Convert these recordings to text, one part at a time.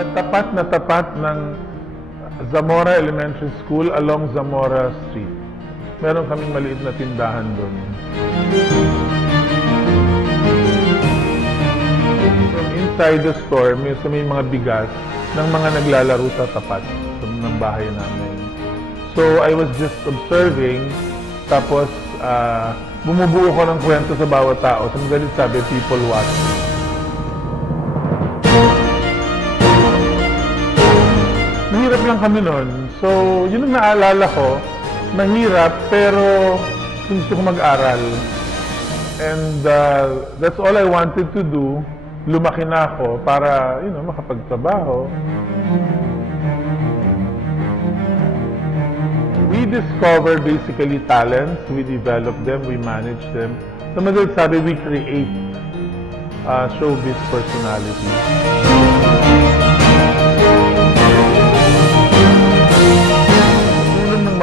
Sa tapat na tapat ng Zamora Elementary School along Zamora Street. Meron kaming maliit na tindahan doon. From inside the store, may, sa may mga bigas ng mga naglalaro sa tapat ng bahay namin. So, I was just observing, tapos ah, bumubuo ko ng kwento sa bawat tao. Sa mga ganit sabi, people watch. Lang kami noon. So, yun ang naalala ko. Mahirap, pero gusto ko mag-aral. And uh, that's all I wanted to do. Lumaki na ako para, you know, makapagtrabaho. We discover basically talents, we develop them, we manage them. Sa madalit sabi, we create uh, showbiz personalities.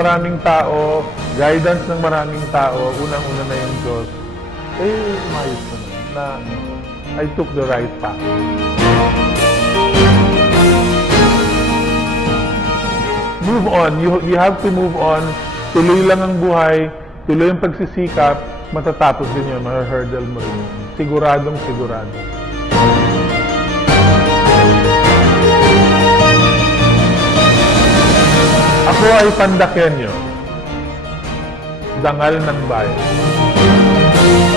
Maraming tao, guidance ng maraming tao, unang-una na yung Diyos, eh, umayos na na I took the right path. Move on. You, you have to move on. Tuloy lang ang buhay, tuloy ang pagsisikap, matatapos din yun, ma-hurdle mo rin. Siguradong sigurado. Ako ay pandakenyo. Dangal ng bayan.